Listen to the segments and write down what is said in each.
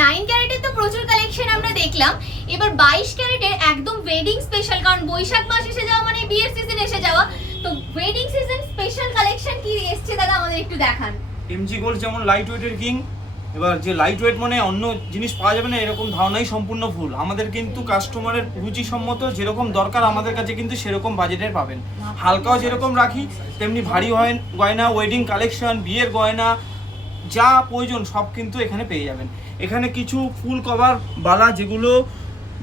9 ক্যারেটের তো প্রচুর কালেকশন আমরা দেখলাম, এবার 22 ক্যারেটের একদম ওয়েডিং স্পেশাল, কারণ বৈশাখ মাস এসে যাওয়া মানে বিয়ের সিজন এসে যাওয়া, তো ওয়েডিং সিজন স্পেশাল কালেকশন কি এসেছে দাদা আমাদের একটু দেখান। এমজি গোল্ড যেমন লাইট ওয়েটের কিং, এবার যে লাইট ওয়েট মানে অন্য জিনিস পাওয়া যাবে না এরকম ধারণাই সম্পূর্ণ ভুল। আমাদের কিন্তু কাস্টমারের রুচিসম্মত যেরকম দরকার আমাদের কাছে কিন্তু সেরকম বাজেটের পাবেন। হালকাও যেরকম রাখি তেমনি ভারী গয়না, ওয়েডিং কালেকশন, বিয়ের গয়না যা প্রয়োজন সব কিন্তু এখানে পেয়ে যাবেন। এখানে কিছু ফুল কভার বালা যেগুলো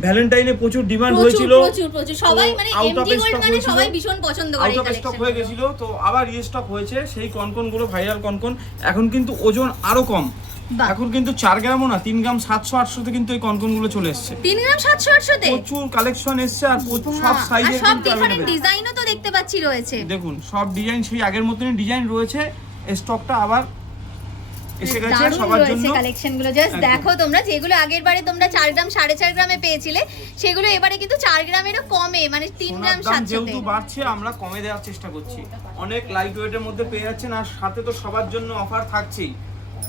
ভ্যালেন্টাইনে প্রচুর ডিমান্ড হয়েছিল, প্রচুর সবাই মানে এমজি গোল্ড মানে সবাই ভীষণ পছন্দ করে, আউট অফ স্টক হয়ে গিয়েছিল, তো আবার রিস্টক হয়েছে সেই কনকন গুলো, ভাইরাল কনকন। এখন কিন্তু ওজন আরো কম, এখন কিন্তু 4 গ্রামও না, 3 গ্রাম 700-800 তে কিন্তু এই কনকন গুলো চলে এসেছে। 3 গ্রাম 700-800 তে প্রচুর কালেকশন এসেছে আর সব সাইজের সব কিন্তু ডিফারেন্ট ডিজাইনও তো দেখতে পাচ্ছি রয়েছে। দেখুন সব ডিজাইন সেই আগের মতনই ডিজাইন রয়েছে, স্টকটা আবার এসে গেছে সবার জন্য। কালেকশন গুলো জাস্ট দেখো তোমরা, যেগুলো আগের বারে তোমরা 4 গ্রাম 4.5 গ্রামে পেয়েছিলে সেগুলো এবারে কিন্তু 4 গ্রামেরও কমে, মানে 3 গ্রাম 700 তে। যেহেতু বাড়ছে আমরা কমে দেওয়ার চেষ্টা করছি, অনেক লাইট ওয়েটের মধ্যে পেয়ে যাচ্ছেন, আর সাথে তো সবার জন্য অফার থাকছেই।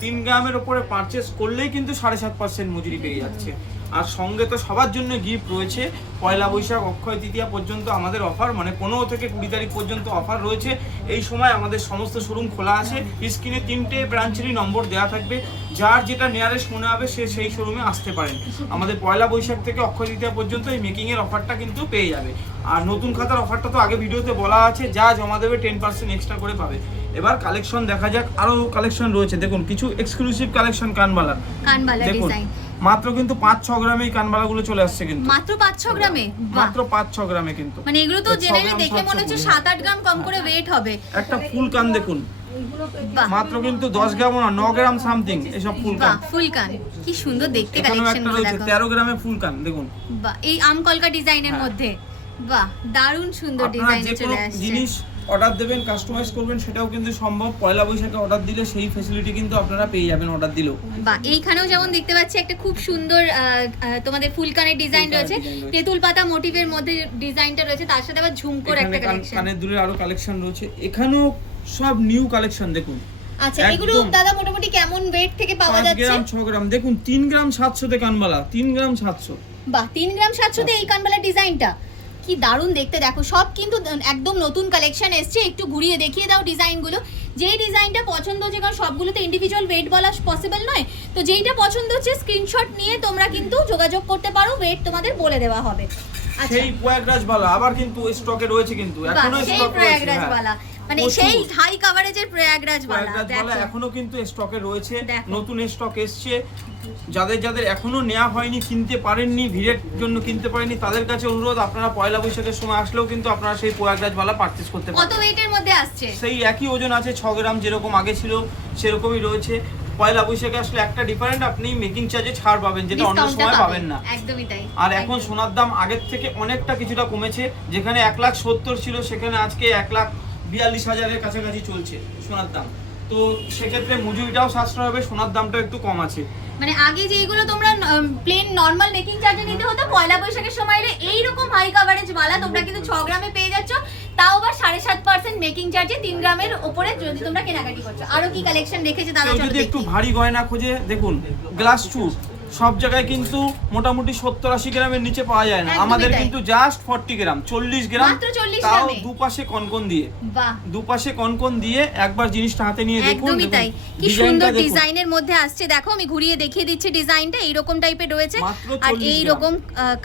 3 গ্রামের উপরে পারচেস করলেই কিন্তু 7.5% মজুরি পেয়ে যাচ্ছে, আর সঙ্গে তো সবার জন্য গিফট রয়েছে। পয়লা বৈশাখ অক্ষয় তৃতীয়া পর্যন্ত আমাদের অফার, মানে 15 থেকে 20 তারিখ পর্যন্ত অফার রয়েছে। এই সময় আমাদের সমস্ত শোরুম খোলা আছে, স্ক্রিনে 3টে ব্রাঞ্চেরই নম্বর দেওয়া থাকবে, যার যেটা নিয়ারেস্ট মনে হবে সে সেই শোরুমে আসতে পারেন। আমাদের পয়লা বৈশাখ থেকে অক্ষয় তৃতীয়া পর্যন্ত এই মেকিংয়ের অফারটা কিন্তু পেয়ে যাবে। আর নতুন খাতার অফারটা তো আগে ভিডিওতে বলা আছে, যা জমা দেবে 10% এক্সট্রা করে পাবে। এবার কালেকশন দেখা যাক, আরো কালেকশন রয়েছে। দেখুন কিছু এক্সক্লুসিভ কালেকশন কানবালা ডিজাইন, মাত্র কিন্তু 5-6 গ্রামে এই কানবালাগুলো চলে আসছে, কিন্তু মাত্র 5-6 গ্রামে, মাত্র 5-6 গ্রামে কিন্তু, মানে এগুলো তো জেনারেলি দেখে মনে হচ্ছে 7-8 গ্রাম কম করে ওয়েট হবে। একটা ফুল কান দেখুন, মাত্র কিন্তু 10 গ্রাম না 9 গ্রাম সামথিং, এসব ফুল কান। ফুল কান কি সুন্দর দেখতে, কালেকশন গুলো দেখো। 13 গ্রামে ফুল কান দেখুন, বাহ, এই আমকলকা ডিজাইনের মধ্যে, বাহ দারুণ সুন্দর ডিজাইন চলে আসছে। জিনিস অর্ডার দেবেন, কাস্টমাইজ করবেন, সেটাও কিন্তু সম্ভব। পয়লা বৈশাখে অর্ডার দিলে সেই ফ্যাসিলিটি কিন্তু আপনারা পেয়ে যাবেন অর্ডার দিলেও। বা এইখানেও যেমন দেখতে পাচ্ছি একটা খুব সুন্দর তোমাদের ফুলকানের ডিজাইন রয়েছে, তেঁতুল পাতা মোটিভের মধ্যে ডিজাইনটা রয়েছে, তার সাথে আবার ঝুমকোর একটা কালেকশন, কানের দুলের আরো কালেকশন রয়েছে। এখানেও সব নিউ কালেকশন দেখুন। আচ্ছা এগুলো দাদা মোটামুটি কেমন ওয়েট থেকে পাওয়া যাচ্ছে? 5 গ্রাম 6 গ্রাম দেখুন, 3 গ্রাম 700 তে কানবালা, 3 গ্রাম 700। বাহ, 3 গ্রাম 700 তে এই কানবালা ডিজাইনটা কি দারুণ দেখতে। দেখো সব কিন্তু একদম নতুন কালেকশন এসছে, একটু ঘুরিয়ে দেখিয়ে দাও ডিজাইনগুলো। যেই ডিজাইনটা পছন্দ হচ্ছে, কারণ সবগুলোতে ইন্ডিভিজুয়াল ওয়েট বলা পসিবল নয়, তো যেইটা পছন্দ হচ্ছে স্ক্রিনশট নিয়ে তোমরা কিন্তু যোগাযোগ করতে পারো, ওয়েট তোমাদের বলে দেওয়া হবে। আচ্ছা সেই প্রয়াগরাজ বালা আবার কিন্তু স্টকে রয়েছে, কিন্তু এখনো স্টক রয়েছে। প্রয়াগরাজ বালা মানে সেই হাই কভারেজের প্রয়াগরাজ বালা দেখো এখনো কিন্তু স্টকে রয়েছে, দেখো। নতুন স্টক এসছে। যাদের এখনো নেওয়া হয়নি, কিনতে পারেননি, ভিড়ের জন্য কিনতে পারেননি, তাদের কাছে অনুরোধ, আপনারা পয়লা বৈশাখের সময় আসলেও কিন্তু আপনারা সেই প্রয়াগরাজ বালা পারচেজ করতে পারেন। কত ওয়েটের মধ্যে আসছে? সেই একই ওজন আছে, 6 গ্রাম যেরকম আগে ছিল সেরকমই রয়েছে। পয়লা বৈশাখে আসলে একটা ডিফারেন্ট, আপনি মেকিং চার্জে ছাড় পাবেন, যেটা অন্য সময় পাবেন না। একদমই তাই। আর এখন সোনার দাম আগের থেকে অনেকটা কিছুটা কমেছে, যেখানে 1,70,000 ছিল সেখানে আজকে 1,42,000-এর কাছাকাছি চলছে সোনার দাম। তো সেক্ষেত্রে মজুরিটাও সাশ্রয় হবে, সোনার দামটাও একটু কম আছে। মানে আগে যেগুলো তোমরা প্লেন নরমাল মেকিং চার্জে নিতে হতো, পয়লা বৈশাখের সময় এলে এইরকম হাই কভারেজ বালা তোমরা কিন্তু 6 গ্রামে পেয়ে যাচ্ছ, তাও আবার 7.5% মেকিং চার্জে 3 গ্রামের উপরে যদি তোমরা কেনাকাটি করছো। আরো কি কালেকশন রেখেছে দাদা? যদি একটু ভারী গয়না খোঁজে দেখুন, গ্লাস চুর সব জায়গায় কিন্তু মোটামুটি 70-80 গ্রামের নিচে পাওয়া যায় না, আমাদের কিন্তু জাস্ট 40 গ্রাম 40 গ্রাম, তাও দুপাশে কনকন দিয়ে, দুপাশে কনকন দিয়ে একবার জিনিসটা হাতে নিয়ে দেখুন। একদমই তাই, কি সুন্দর ডিজাইনের মধ্যে আসছে। দেখো আমি ঘুরিয়ে দেখিয়ে দিচ্ছি, ডিজাইনটা এইরকম টাইপের রয়েছে আর এইরকম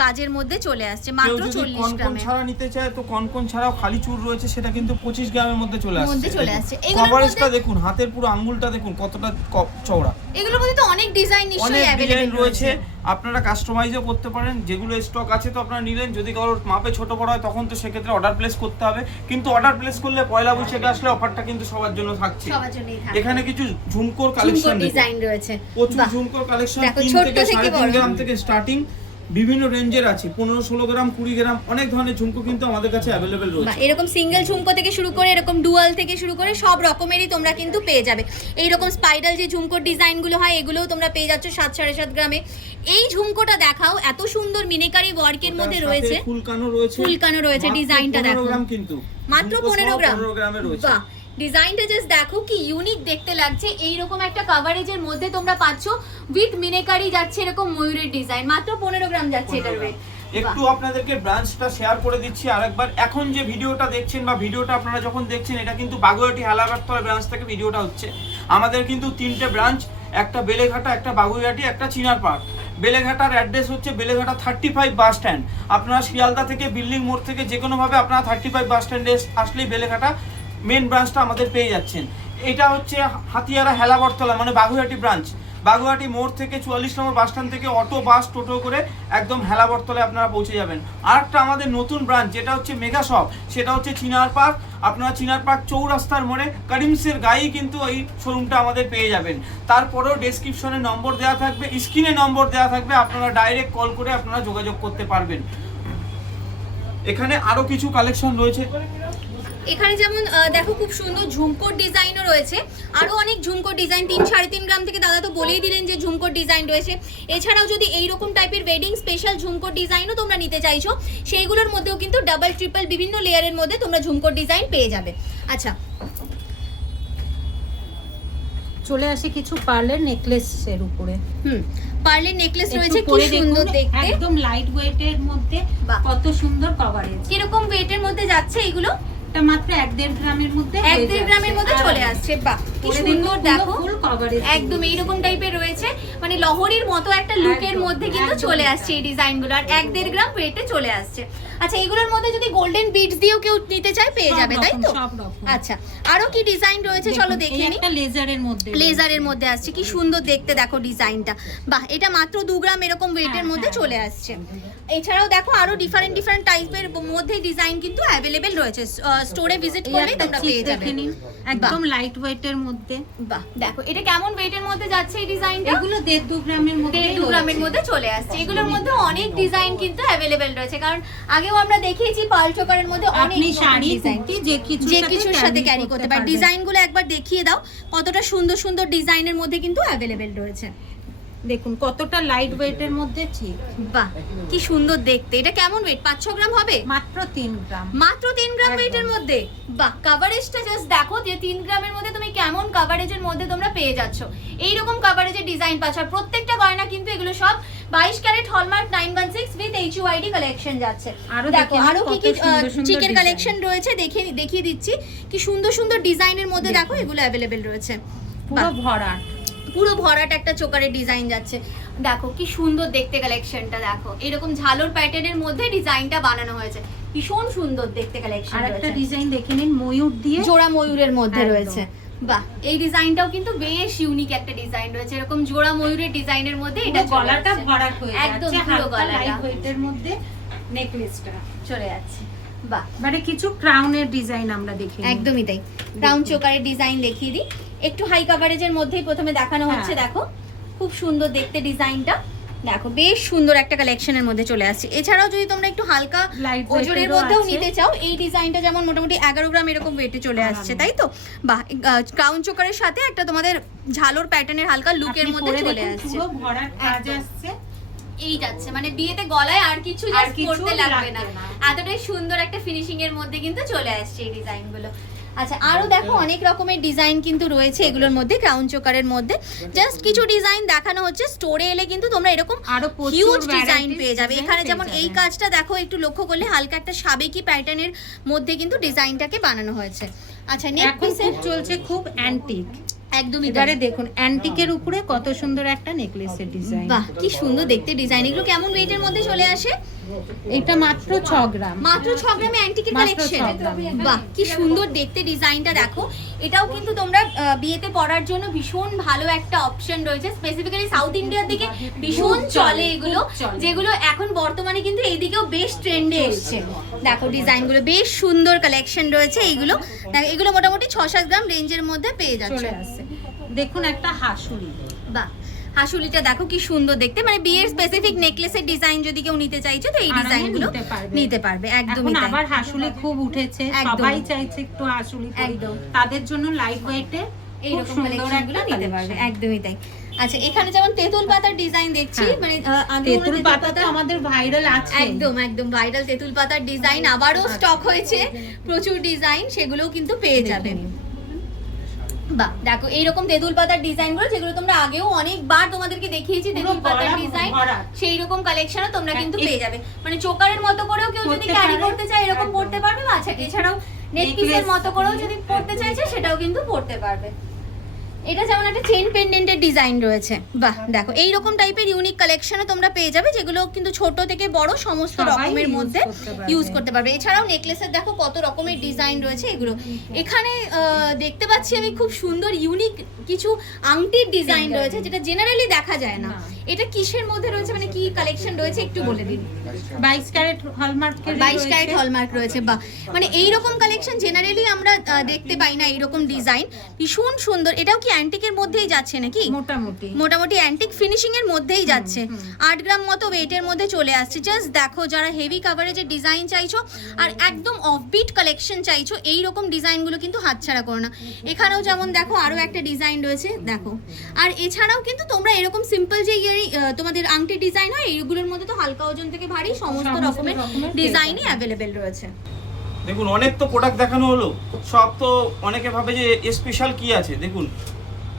কাজের মধ্যে চলে আসছে মাত্র 40 গ্রামে। ছাড়া নিতে চায় তো কনকন ছাড়াও খালি চুর রয়েছে, সেটা কিন্তু 25 গ্রামের মধ্যে চলে আসছে। কভারেজটা দেখুন, হাতের পুরো আঙ্গুলটা দেখুন কতটা চওড়া। এগুলোর মধ্যে তো অনেক ডিজাইন নিশ্চয়ই अवेलेबल রয়েছে, আপনারা কাস্টমাইজও করতে পারেন। যেগুলো স্টক আছে তো আপনারা নিলেন, যদি কারোর মাপে ছোট বড় হয় তখন তো সেক্ষেত্রে অর্ডার প্লেস করতে হবে, কিন্তু অর্ডার প্লেস করলে পয়লা বৈশাখে আসলে অফারটা কিন্তু সবার জন্য থাকছে। এখানে কিছু ঝুমকোর কালেকশন ডিজাইন রয়েছে, প্রচুর ঝুমকোর কালেকশন 3 থেকে 3.5 গ্রাম থেকে স্টার্টিং, বিভিন্ন রেঞ্জের আছে, 15-16 গ্রাম 20 গ্রাম, অনেক ধরনের ঝুমকো কিন্তু আমাদের কাছে अवेलेबल রয়েছে। এরকম সিঙ্গেল ঝুমকো থেকে শুরু করে এরকম ডুয়াল থেকে শুরু করে সব রকমেরই তোমরা কিন্তু পেয়ে যাবে। এই রকম স্পাইরাল যে ঝুমকোর ডিজাইনগুলো হয় এগুলোও তোমরা পেয়ে যাচ্ছ 7-7.5 গ্রামে। এই ঝুমকোটা দেখাও, এত সুন্দর মিনাকারি ওয়ার্কের মধ্যে রয়েছে, ফুলকানো রয়েছে, ফুলকানো রয়েছে, ডিজাইনটা দেখো গ্রাম কিন্তু মাত্র 15 গ্রাম। গ্রামে রয়েছে। বাহ, ডিজাইনটা জাস্ট দেখো কি ইউনিক দেখতে লাগছে। এইরকম একটা কাভারেজের মধ্যে তোমরা পাচ্ছ উইথ মিনেকারি যাচ্ছে এরকম ময়ূরের ডিজাইন, মাত্র 15 গ্রাম যাচ্ছে এটার ওয়েট। একটু আপনাদেরকে ব্রাঞ্চটা শেয়ার করে দিচ্ছি আরেকবার। এখন যে ভিডিওটা দেখছেন বা ভিডিওটা আপনারা যখন দেখছেন, এটা কিন্তু বাগুইআটি হালারতলা ব্রাঞ্চ থেকে ভিডিওটা হচ্ছে। আমাদের কিন্তু 3টে ব্রাঞ্চ, একটা বেলেঘাটা, একটা বাগুইআটি, একটা চিনার পার্ক। বেলেঘাটার অ্যাড্রেস হচ্ছে বেলেঘাটা 35 বাস স্ট্যান্ড। আপনারা শিয়ালদা থেকে বিল্ডিং মোড় থেকে যে কোনোভাবে আপনারা 35 বাস স্ট্যান্ডে আসলেই বেলেঘাটা মেন ব্রাঞ্চটা আমাদের পেয়ে যাচ্ছেন। এটা হচ্ছে হাতিয়ারা হেলাবরতলা মানে বাগুইআটি ব্রাঞ্চ। বাগুইআটি মোড় থেকে 44 নম্বর বাস স্ট্যান্ড থেকে অটো বাস টোটো করে একদম হেলাবরতলায় আপনারা পৌঁছে যাবেন। আর একটা আমাদের নতুন ব্রাঞ্চ যেটা হচ্ছে মেগা শপ, সেটা হচ্ছে চিনার পার্ক। আপনারা চিনার পার্ক চৌরাস্তার মোড়ে করিমসের গায়েই কিন্তু এই শোরুমটা আমাদের পেয়ে যাবেন। তারপরেও ডেসক্রিপশনে নম্বর দেওয়া থাকবে, স্ক্রিনে নম্বর দেওয়া থাকবে, আপনারা ডাইরেক্ট কল করে আপনারা যোগাযোগ করতে পারবেন। এখানে আরও কিছু কালেকশন রয়েছে। এখানে যেমন দেখো খুব সুন্দর ঝুমকোর ডিজাইনও রয়েছে, আরও অনেক ঝুমকোর ডিজাইন 3-3.5 গ্রাম থেকে দাদা তো বলেই দিলেন যে ঝুমকোর ডিজাইন রয়েছে। এছাড়াও যদি এইরকম টাইপের ওয়েডিং স্পেশাল ঝুমকোর ডিজাইনও তোমরা নিতে চাইছো, সেইগুলোর মধ্যেও কিন্তু ডাবল ট্রিপল বিভিন্ন লেয়ারের মধ্যে তোমরা ঝুমকোর ডিজাইন পেয়ে যাবে। আচ্ছা, চলে আসে কিছু পার্লের নেকলেসের উপরে। পার্লের নেকলেস রয়েছে, কি সুন্দর দেখতে, একদম লাইট ওয়েটের মধ্যে, কত সুন্দর কভারেজ। কিরকম ওয়েটের মধ্যে যাচ্ছে এগুলো? এটা মাত্র 1.5 গ্রামের মধ্যে, 1.5 গ্রামের মধ্যে চলে আসছে। বাহ, কি সুন্দর দেখো, ফুল কভারেজ একদম এইরকম টাইপের রয়েছে, মানে লহরির মতো একটা লুকের মধ্যে কিন্তু চলে আসছে এই ডিজাইনগুলো, আর 1.5 গ্রাম ওয়েটে চলে আসছে। আচ্ছা, এগুলোর মধ্যে যদি গোল্ডেন বিডস দিয়েও কেউ নিতে চায় পেয়ে যাবে, তাই তো? আচ্ছা, আরো কি ডিজাইন রয়েছে চলো দেখে নিই। একটা লেজারের মধ্যে, লেজারের মধ্যে আসছে, কি সুন্দর দেখতে দেখো ডিজাইনটা। বাহ, এটা মাত্র 2 গ্রাম এরকম ওয়েটের মধ্যে চলে আসছে। এছাড়াও দেখো আরো ডিফারেন্ট টাইপের মধ্যে ডিজাইন কিন্তু অ্যাভেলেবেল রয়েছে, স্টোরে ভিজিট করলে তোমরা পেয়ে যাবে। একদম লাইট ওয়েটের মধ্যে। বাহ, দেখো এটা কেমন ওয়েটের মধ্যে যাচ্ছে এই ডিজাইনটা। এগুলো 1.5 গ্রামের মধ্যে, 1.5 গ্রামের মধ্যে চলে আসছে। এগুলোর মধ্যে অনেক ডিজাইন কিন্তু অ্যাভেলেবেল রয়েছে, কারণ আগেও আমরা দেখিয়েছি পার্ল চোকারের মধ্যে অনেক শাড়ি ডিজাইন যে কিছুর সাথে ক্যারি করতে পারে। ডিজাইনগুলো একবার দেখিয়ে দাও, কতটা সুন্দর সুন্দর ডিজাইনের মধ্যে কিন্তু অ্যাভেলেবেল রয়েছে। দেখুন কতটা লাইট ওয়েটের মধ্যে চিপ। বাহ, কি সুন্দর দেখতে। এটা কেমন ওয়েট? 5-6 গ্রাম হবে? মাত্র 3 গ্রাম, মাত্র 3 গ্রাম ওয়েটের মধ্যে। বাহ, কভারেজটা জাস্ট দেখো যে 3 গ্রামের মধ্যে তুমি কেমন কভারেজের মধ্যে তোমরা পেয়ে যাচ্ছ। এইরকম কভারেজের ডিজাইন পাচ্ছ, আর প্রত্যেকটা গয়না কিন্তু এগুলো সব 22 carat hallmark 916 with HUID collection যাচ্ছে। দেখো আরো কি কি চিকের কালেকশন রয়েছে দেখিয়ে দিচ্ছি। কি সুন্দর সুন্দর ডিজাইনের মধ্যে দেখো এগুলো অ্যাভেলেবেল রয়েছে। পুরো ভরাট, পুরো ভরাট একটা চোকারের ডিজাইন যাচ্ছে। দেখো কি সুন্দর দেখতে কালেকশনটা, দেখো এরকম ঝালর প্যাটার্নের মধ্যে ডিজাইনটা বানানো হয়েছে, ভীষণ সুন্দর দেখতে কালেকশন। আর একটা ডিজাইন দেখে নিন ময়ূর দিয়ে, জোড়া ময়ূরের মধ্যে রয়েছে। বাহ, এই ডিজাইনটাও কিন্তু বেশ ইউনিক একটা ডিজাইন রয়েছে, এরকম জোড়া ময়ূরের ডিজাইনের মধ্যে এটা গলাটা ভরাট হয়ে যাচ্ছে, একদম পুরো গলাটা লাইট ওয়েটের মধ্যে নেকলেসটা চলে যাচ্ছে। বাহ, মানে কিছু ক্রাউনের ডিজাইন আমরা দেখি, একদমই তাই। ক্রাউন চোকারের ডিজাইন দেখিয়ে দিই, একটু হাই কভারেজের মধ্যেই প্রথমে দেখানো হচ্ছে। দেখো খুব সুন্দর দেখতে ডিজাইনটা, দেখো বেশ সুন্দর একটা কালেকশনের মধ্যে চলে আসছে। এছাড়াও যদি তোমরা একটু হালকা ওজনের মধ্যেও নিতে চাও, এই ডিজাইনটা যেমন মোটামুটি 11 গ্রাম এরকম ওয়েটে চলে আসছে, তাই তো? বাহ, ক্রাউন চোকারের সাথে একটা তোমাদের ঝালর প্যাটার্নের হালকা লুকের মধ্যে চলে আসছে, পুরো ভরাট কাজ আসছে। এই যাচ্ছে মানে বিয়েতে গলায় আর কিছু জাস্ট করতে লাগবে না, এতটাই সুন্দর একটা ফিনিশিং এর মধ্যে কিন্তু চলে আসছে এই ডিজাইনগুলো। আচ্ছা, আরো দেখো অনেক রকমের ডিজাইন কিন্তু রয়েছে এগুলোর মধ্যে, ক্রাউন চোকারের মধ্যে জাস্ট কিছু ডিজাইন দেখানো হচ্ছে। স্টোরে এলে কিন্তু তোমরা এরকম আরো হিউজ ডিজাইন পেয়ে যাবে। এখানে যেমন এই কাজটা দেখো একটু লক্ষ্য করলে হালকা একটা সাবেকি প্যাটার্নের মধ্যে কিন্তু ডিজাইনটাকে বানানো হয়েছে। আচ্ছা, নেক পিসের চলছে খুব অ্যান্টিক, একদমই এবারে দেখুন অ্যান্টিকের উপরে কত সুন্দর একটা নেকলেসের ডিজাইন। বাহ, কি সুন্দর দেখতে ডিজাইন। এগুলো কেমন ওয়েটের মধ্যে চলে আসে? এটা মাত্র 6 গ্রাম, মাত্র 6 গ্রামে অ্যান্টিকের কালেকশন। বাহ, কি সুন্দর দেখতে ডিজাইনটা দেখো। এটাও কিন্তু তোমরা বিয়েতে পরার জন্য ভীষণ ভালো একটা অপশন রয়েছে, স্পেসিফিক্যালি সাউথ ইন্ডিয়ার দিকে ভীষণ চলে এগুলো, যেগুলো এখন বর্তমানে কিন্তু এইদিকেও বেশ ট্রেন্ডে এসছে। দেখো ডিজাইনগুলো বেশ সুন্দর কালেকশন রয়েছে এইগুলো। দেখো এগুলো মোটামুটি 6-7 গ্রাম রেঞ্জের মধ্যে পেয়ে যাচ্ছে। দেখুন একটা হাসুলি, বাহ, হাসুলিটা দেখো কি সুন্দর দেখতে, মানে বিয়ের স্পেসিফিক নেকলেসের ডিজাইন যদি কেউ নিতে চাইছে তো এই ডিজাইনগুলো নিতে পারবে। একদমই তাই। আবার হাসুলি খুব উঠেছে, সবাই চাইছে একটু হাসুলি করি, তাদের জন্য লাইট ওয়েটে এইরকম কালেকশনগুলো নিতে পারবে। একদমই তাই। আচ্ছা, এখানে যেমন তেঁতুল পাতার ডিজাইন দেখছি, মানে তেঁতুল পাতা তো আমাদের ভাইরাল আছে, একদম ভাইরাল তেঁতুল পাতার ডিজাইন আবারও স্টক হয়েছে, প্রচুর ডিজাইন, সেগুলোও কিন্তু পেয়ে যাবে। বাহ দেখো এইরকম তেঁতুল পাতার ডিজাইন গুলো যেগুলো তোমরা আগেও অনেকবার তোমাদেরকে দেখিয়েছি তেঁতুল পাতার ডিজাইন, সেই রকম কালেকশনও তোমরা কিন্তু পেয়ে যাবে। মানে চোকারের মতো করেও কেউ যদি ক্যারি করতে চায় এরকম পড়তে পারবে, বা আচ্ছা এছাড়াও নেক পিসের মতো করেও যদি পড়তে চাইছে সেটাও কিন্তু পড়তে পারবে। এটা যেমন একটা চেন পেন্ডেন্টের ডিজাইন রয়েছে, বাহ দেখো এইরকম টাইপের ইউনিক কালেকশনও তোমরা পেয়ে যাবে, যেগুলো কিন্তু ছোট থেকে বড় সমস্ত রকমের মধ্যে ইউজ করতে পারবে। এছাড়াও নেকলেসের দেখো কত রকমের ডিজাইন রয়েছে এগুলো। এখানে দেখতে পাচ্ছি আমি খুব সুন্দর ইউনিক কিছু আংটির ডিজাইন রয়েছে, যেটা জেনারেলি দেখা যায় না। এটা কিসের মধ্যে রয়েছে, মানে কি কালেকশন রয়েছে একটু বলে দিন। 22 ক্যারেট হলমার্ক, 22 ক্যারেট হলমার্ক রয়েছে, বাহ মানে এইরকম কালেকশন জেনারেলি আমরা দেখতে পাই না, এইরকম ডিজাইন ভীষণ সুন্দর। এটাও কি অ্যান্টিকের মধ্যেই যাচ্ছে নাকি? মোটামুটি অ্যান্টিক ফিনিশিং এর মধ্যেই যাচ্ছে, 8 গ্রাম মতো ওয়েটের মধ্যে চলে আসছে। জাস্ট দেখো যারা হেভি কাভারেজের ডিজাইন চাইছো আর একদম অফবিট কালেকশন চাইছো, এইরকম ডিজাইনগুলো কিন্তু হাতছাড়া করো না। এখানেও যেমন দেখো আরো একটা ডিজাইন রয়েছে দেখো, আর এছাড়াও কিন্তু তোমরা এরকম সিম্পল যে তোমাদের আংটি ডিজাইন হয় এইগুলোর মধ্যে তো হালকা ওজন থেকে ভারী সমস্ত রকমের ডিজাইনই অ্যাভেলেবেল রয়েছে। দেখুন অনেক তো প্রোডাক্ট দেখানো হলো, সব তো অনেকে ভাবে যে স্পেশাল কি আছে। দেখুন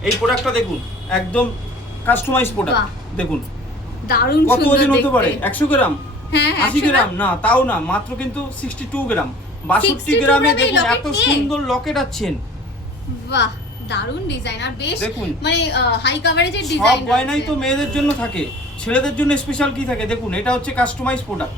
এই প্রোডাক্টটা দেখুন, একদম কাস্টমাইজ প্রোডাক্ট। দেখুন দারুণ কত সুন্দর ওজন হতে দেখতে। পারে, 100 গ্রাম, হ্যাঁ 80 গ্রাম না, তাও না, মাত্র কিন্তু 62 গ্রাম, 62 গ্রামে দেখুন এত সুন্দর লকেট আছেন। বাহ দারুণ ডিজাইন, আর বেশ দেখুন মানে হাই কাভারেজের সব ডিজাইন। গয়নাই তো মেয়েদের জন্য থাকে, ছেলেদের জন্য স্পেশাল কি থাকে দেখুন, এটা হচ্ছে কাস্টমাইজ প্রোডাক্ট।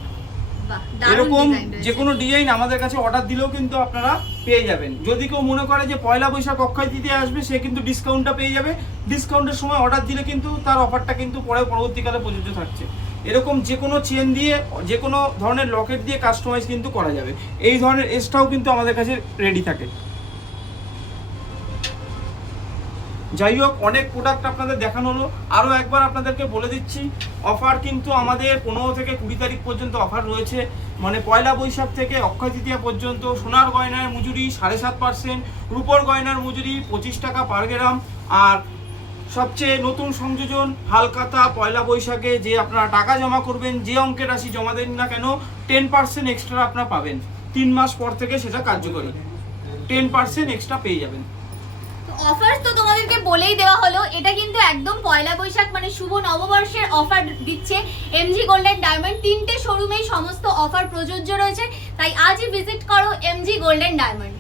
এরকম যে কোনো ডিজাইন আমাদের কাছে অর্ডার দিলেও কিন্তু আপনারা পেয়ে যাবেন। যদি কেউ মনে করে যে পয়লা বৈশাখ অক্ষয় তৃতীয়া আসবে, সে কিন্তু ডিসকাউন্টটা পেয়ে যাবে। ডিসকাউন্টের সময় অর্ডার দিলে কিন্তু তার অফারটা কিন্তু পরবর্তীকালে প্রযোজ্য থাকছে। এরকম যে কোনো চেন দিয়ে, যে কোনো ধরনের লকেট দিয়ে কাস্টমাইজ কিন্তু করা যাবে। এই ধরনের এক্সট্রাও কিন্তু আমাদের কাছে রেডি থাকে। যাই হোক অনেক প্রোডাক্ট আপনাদের দেখানো হলো, আরও একবার আপনাদেরকে বলে দিচ্ছি অফার কিন্তু আমাদের 15 থেকে 20 তারিখ পর্যন্ত অফার রয়েছে। মানে পয়লা বৈশাখ থেকে অক্ষয় তৃতীয়া পর্যন্ত সোনার গয়নার মজুরি 7.5%, রূপোর গয়নার মজুরি 25 টাকা পার গ্রাম। আর সবচেয়ে নতুন সংযোজন হালকাতা, পয়লা বৈশাখে যে আপনারা টাকা জমা করবেন, যে অঙ্কের রাশি জমা দেন না কেন 10% এক্সট্রা আপনারা পাবেন। 3 মাস পর থেকে সেটা কার্যকরী, 10% এক্সট্রা পেয়ে যাবেন। অফার তো তোমাদেরকে বলেই দেওয়া হলো, এটা কিন্তু একদম পয়লা বৈশাখ মানে শুভ নববর্ষের অফার দিচ্ছে এমজি গোল্ডেন ডায়মন্ড। 3টে শোরুমেই সমস্ত অফার প্রযোজ্য রয়েছে, তাই আজই ভিজিট করো এমজি গোল্ডেন ডায়মন্ড।